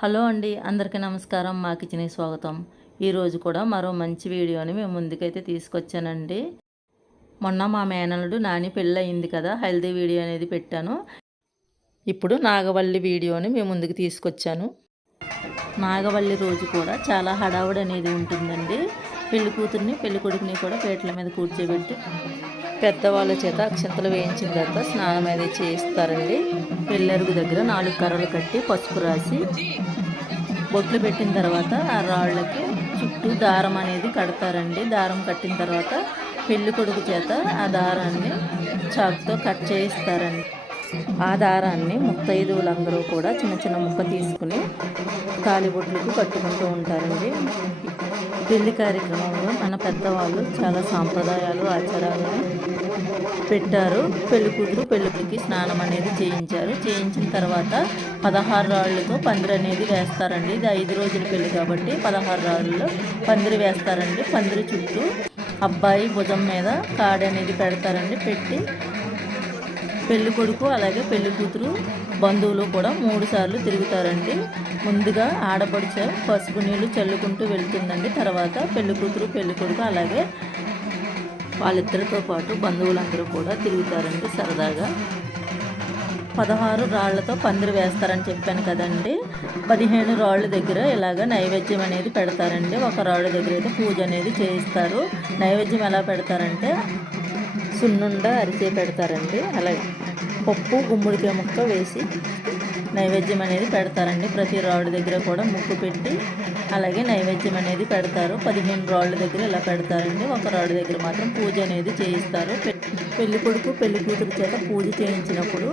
Hello అండి అందరికీ నమస్కారం. మా కిచెన్కి స్వాగతం. ఈరోజు కూడా మరో మంచి వీడియోని మేము ముందుకైతే తీసుకొచ్చానండి. మొన్న మా మేనల్లుడు నాని పెళ్ళి అయింది కదా హెల్దీ వీడియో అనేది పెట్టాను. ఇప్పుడు నాగవల్లి వీడియోని మేము ముందుకు తీసుకొచ్చాను. నాగవల్లి రోజు కూడా చాలా హడావుడి అనేది ఉంటుందండి. పెళ్ళి కూతుర్ని పెళ్ళి కొడుకుని కూడా పేటల మీద కూర్చోబెట్టి పెద్దవాళ్ళ చేత అక్షంతలు వేయించిన తర్వాత స్నానం అనేది చేయిస్తారండి. పెళ్ళరుగు దగ్గర నాలుగు కర్రలు కట్టి పసుపు రాసి బొట్లు పెట్టిన తర్వాత ఆ రాళ్ళకి చుట్టూ దారం అనేది కడతారండి. దారం కట్టిన తర్వాత పెళ్ళి కొడుకు చేత ఆ దారాన్ని చాకుతో కట్ చేయిస్తారండి. ఆ దారాన్ని ముత్తైదువులందరూ కూడా చిన్న చిన్న ముక్క తీసుకుని తాలిబొట్లకు కట్టుకుంటూ ఉంటారండి. పెళ్ళి కార్యక్రమంలో మన పెద్దవాళ్ళు చాలా సాంప్రదాయాలు ఆచారాలు పెట్టారు. పెళ్ళి కూతురు పెళ్ళికి స్నానం అనేది చేయించారు. చేయించిన తర్వాత పదహారు రాళ్ళతో పందిరి అనేది వేస్తారండి. ఇది ఐదు రోజుల పెళ్ళి కాబట్టి పదహారు రాళ్ళలో పందిరి వేస్తారండి. పందిరి చుట్టూ అబ్బాయి భుజం మీద కాడి అనేది పెడతారండి. పెట్టి పెళ్ళి కొడుకు అలాగే పెళ్ళి కూతురు బంధువులు కూడా మూడు సార్లు తిరుగుతారండి. ముందుగా ఆడపడిచ పసుపు నీళ్ళు చల్లుకుంటూ వెళ్తుందండి. తర్వాత పెళ్ళి కూతురు పెళ్ళి కొడుకు అలాగే వాళ్ళిద్దరితో పాటు బంధువులందరూ కూడా తిరుగుతారండి సరదాగా. పదహారు రాళ్ళతో పందిరి వేస్తారని చెప్పాను కదండి. పదిహేను రాళ్ళ దగ్గర ఇలాగ నైవేద్యం అనేది పెడతారండి. ఒక రాళ్ళ దగ్గర అయితే పూజ అనేది చేయిస్తారు. నైవేద్యం ఎలా పెడతారంటే సున్నుండ అరిసే పెడతారండి. అలాగే పప్పు గుమ్మడికాయ ముక్క వేసి నైవేద్యం అనేది పెడతారండి. ప్రతి రాళ్ళ దగ్గర కూడా ముక్కు పెట్టి అలాగే నైవేద్యం అనేది పెడతారు. పదిహేను రాళ్ళ దగ్గర ఇలా పెడతారండి. ఒక రాళ్ళ దగ్గర మాత్రం పూజ అనేది చేయిస్తారు. పెళ్ళి కొడుకు పెళ్ళి కూతురు చేత పూజ చేయించినప్పుడు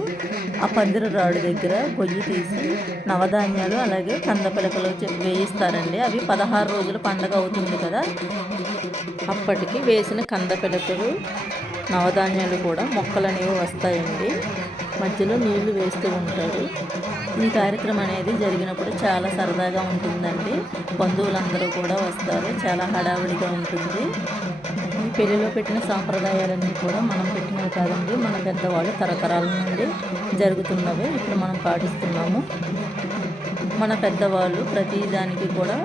ఆ పందిర రాడు దగ్గర గొయ్యి తీసి నవధాన్యాలు అలాగే కందపిలకలు వేయిస్తారండి. అవి పదహారు రోజుల పండగ అవుతుంది కదా. అప్పటికి వేసిన కందపిలకలు నవధాన్యాలు కూడా మొక్కలు అనేవి వస్తాయండి. మధ్యలో నీళ్ళు వేస్తూ ఉంటారు. ఈ కార్యక్రమం అనేది జరిగినప్పుడు చాలా సరదాగా ఉంటుందండి. బంధువులందరూ కూడా వస్తారు. చాలా హడావిడిగా ఉంటుంది. ఈ పెళ్ళిలో పెట్టిన సాంప్రదాయాలన్నీ కూడా మనం పెట్టినవి కాదండి. మన పెద్దవాళ్ళు తరతరాల నుండి జరుగుతున్నవి ఇప్పుడు మనం పాటిస్తున్నాము. మన పెద్దవాళ్ళు ప్రతి దానికి కూడా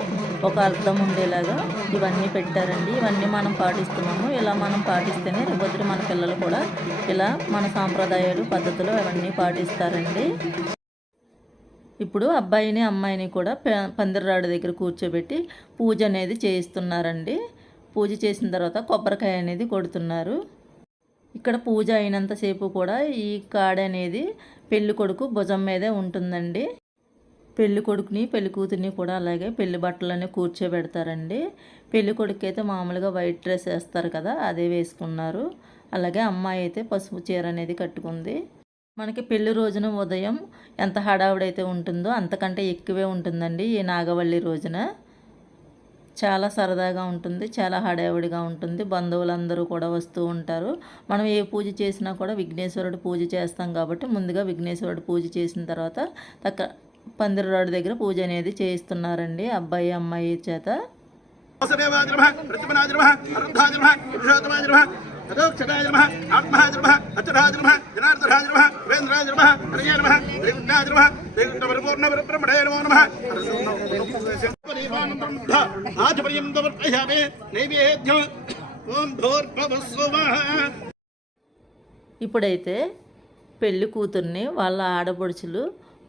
ఒక అర్థం ఉండేలాగా ఇవన్నీ పెట్టారండి. ఇవన్నీ మనం పాటిస్తున్నాము. ఇలా మనం పాటిస్తేనే రేపొద్దు మన పిల్లలు కూడా ఇలా మన సాంప్రదాయాలు పద్ధతులు అవన్నీ పాటిస్తారండి. ఇప్పుడు అబ్బాయిని అమ్మాయిని కూడా పందిరాడు దగ్గర కూర్చోబెట్టి పూజ అనేది చేయిస్తున్నారండి. పూజ చేసిన తర్వాత కొబ్బరికాయ అనేది కొడుతున్నారు. ఇక్కడ పూజ అయినంతసేపు కూడా ఈ కాడ అనేది పెళ్ళి కొడుకు భుజం మీదే ఉంటుందండి. పెళ్ళి కొడుకుని పెళ్ళి కూతుర్ని కూడా అలాగే పెళ్ళి బట్టలన్నీ కూర్చోబెడతారండి. పెళ్ళి కొడుకు అయితే మామూలుగా వైట్ డ్రెస్ వేస్తారు కదా అదే వేసుకున్నారు. అలాగే అమ్మాయి అయితే పసుపు చీర అనేది కట్టుకుంది. మనకి పెళ్ళి రోజున ఉదయం ఎంత హడావుడైతే ఉంటుందో అంతకంటే ఎక్కువే ఉంటుందండి ఈ నాగవల్లి రోజున. చాలా సరదాగా ఉంటుంది చాలా హడావుడిగా ఉంటుంది. బంధువులందరూ కూడా వస్తూ ఉంటారు. మనం ఏ పూజ చేసినా కూడా విఘ్నేశ్వరుడు పూజ చేస్తాం కాబట్టి ముందుగా విఘ్నేశ్వరుడు పూజ చేసిన తర్వాత తక్క పందిరాడు దగ్గర పూజ అనేది చేయిస్తున్నారండి అబ్బాయి అమ్మాయి చేత. తదోక్షరాయ నమ ఆత్మహాయ నమ అచ్యుతాయ నమ జనార్దనాయ నమ వేంద్రాయ నమ హరియ నమ త్రిగుణాయ నమ త్రిగుణ పరిపూర్ణ బ్రహ్మణే నమో నమ. ఆచపర్యంతవర్పయామి నైవేద్యం. ఓం భూర్భవస్సువః ఇప్పుడైతే పెళ్ళి కూతుర్ని వాళ్ళ ఆడపడుచులు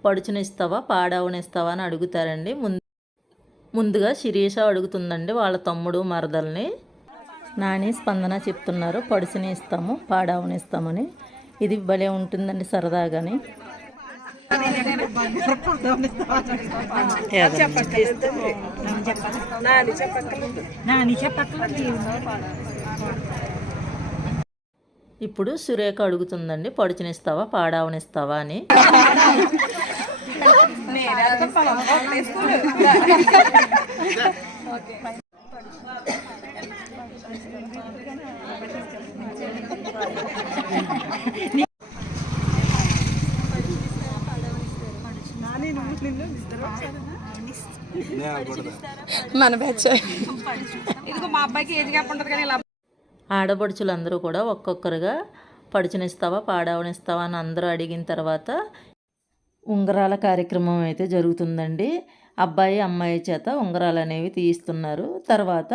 పడుచునిస్తావా పాడావనిస్తావా అని అడుగుతారండి. ముందు ముందుగా శిరీష అడుగుతుందండి వాళ్ళ తమ్ముడు మరదల్ని. నాని స్పందన చెప్తున్నారు పడుచుని ఇస్తాము పాడావుని ఇస్తామని ఇది భలే ఉంటుందండి సరదాగాని ఇప్పుడు సురేఖ అడుగుతుందండి పడుచునిస్తావా పాడావనిస్తావా అని మన బ్యాచ్ ఇదిగో మా అబ్బాయికి ఏజ్ గ్యాప్ ఉంటుంది కానీ ఇలా ఆడపడుచులందరూ కూడా ఒక్కొక్కరుగా పడుచునిస్తావా పాడవనిస్తావా అని అందరూ అడిగిన తర్వాత ఉంగరాల కార్యక్రమం అయితే జరుగుతుందండి. అబ్బాయి అమ్మాయి చేత ఉంగరాలు అనేవి తీయిస్తున్నారు. తర్వాత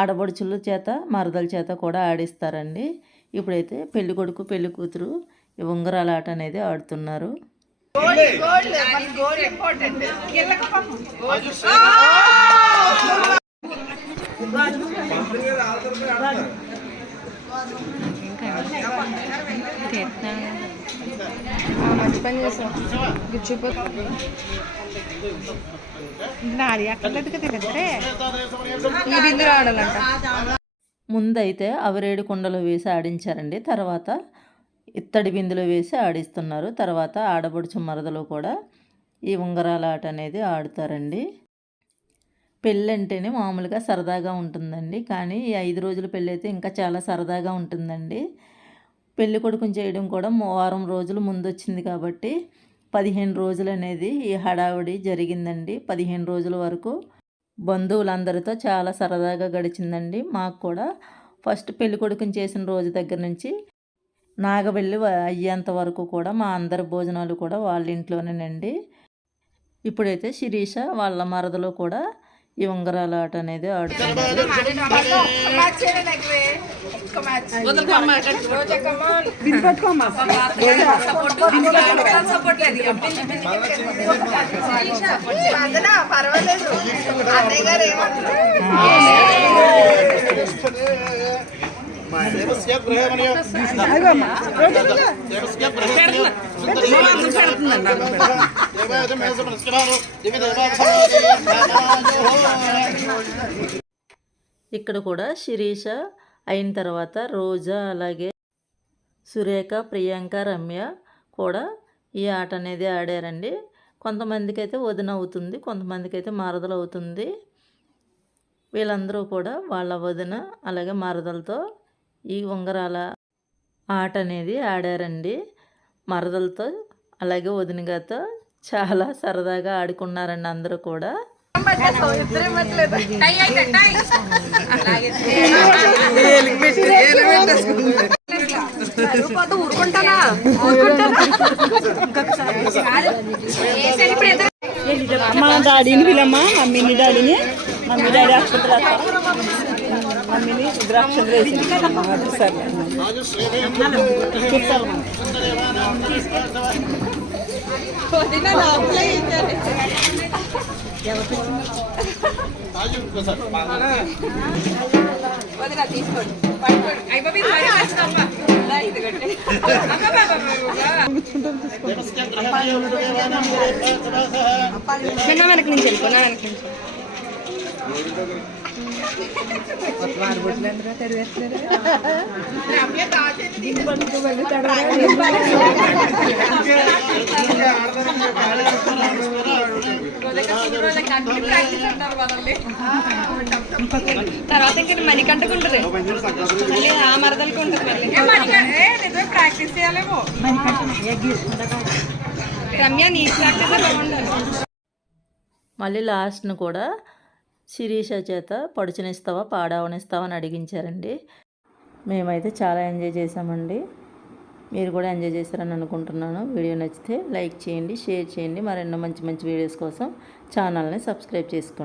ఆడబడుచుల చేత మరదల చేత కూడా ఆడిస్తారండి. ఇప్పుడైతే పెళ్ళి కొడుకు పెళ్ళి కూతురు ఈ ఉంగరాల ఆట అనేది ఆడుతున్నారు. మంచి పని చేసాం నాది అక్కర్లేదు కదా ఇద్దరే ఈ బిందు ఆడాలంట. ముందైతే అవిరేడు కుండలు వేసి ఆడించారండి. తర్వాత ఇత్తడి బిందులు వేసి ఆడిస్తున్నారు. తర్వాత ఆడబడుచు మరదలు కూడా ఈ ఉంగరాల ఆట అనేది ఆడుతారండి. పెళ్ళి అంటేనే మామూలుగా సరదాగా ఉంటుందండి. కానీ ఈ ఐదు రోజుల పెళ్ళి అయితే ఇంకా చాలా సరదాగా ఉంటుందండి. పెళ్ళి కొడుకుని చేయడం కూడా వారం రోజులు ముందు వచ్చింది కాబట్టి పదిహేను రోజులు అనేది ఈ హడావిడి జరిగిందండి. పదిహేను రోజుల వరకు బంధువులందరితో చాలా సరదాగా గడిచిందండి. మాకు కూడా ఫస్ట్ పెళ్ళి కొడుకుని చేసిన రోజు దగ్గర నుంచి నాగబెల్లి అయ్యేంత వరకు కూడా మా అందరి భోజనాలు కూడా వాళ్ళ ఇంట్లోనేనండి. ఇప్పుడైతే శిరీష వాళ్ళ మరదలో కూడా ఈ ఉంగరాల ఆట అనేది ఆడుతున్నారు ఇక్కడ కూడా శిరీష అయిన తర్వాత రోజా అలాగే సురేఖ ప్రియాంక రమ్య కూడా ఈ ఆట అనేది ఆడారండి. కొంతమందికి అయితే వదిన అవుతుంది కొంతమందికి అయితే మరదలు అవుతుంది. వీళ్ళందరూ కూడా వాళ్ళ వదిన అలాగే మారదలతో ఈ ఉంగరాల ఆట అనేది ఆడారండి. మరదలతో అలాగే వదినగాతో చాలా సరదాగా ఆడుకున్నారండి అందరూ కూడా. మా డాడీని వీళ్ళమ్మా మమ్మీని డాడీని మమ్మీ డాడీ ఆసుపత్రి మమ్మీని ఇద్దరు తీసుకోండి పట్టుకోండి అయిపోయి వెనక నుంచి వెళ్ళిపోనా వెనక నుంచి తర్వాత ఇంకా మనీ కంటుకుంటుంది మళ్ళీ ఆ మరదలకి ఉంటుంది మళ్ళీ. ప్రాక్టీస్ చేయాలేమో. రమ్య నీ ప్రాక్టీస్ బాగుండాలి మళ్ళీ లాస్ట్ను కూడా శిరీష చేత పడుచునిస్తావా పాడావనిస్తావా అని అడిగించారండి. మేమైతే చాలా ఎంజాయ్ చేసామండి మీరు కూడా ఎంజాయ్ చేశారని అనుకుంటున్నాను. వీడియో నచ్చితే లైక్ చేయండి షేర్ చేయండి. మరెన్నో మంచి మంచి వీడియోస్ కోసం ఛానల్ని సబ్స్క్రైబ్ చేసుకోండి.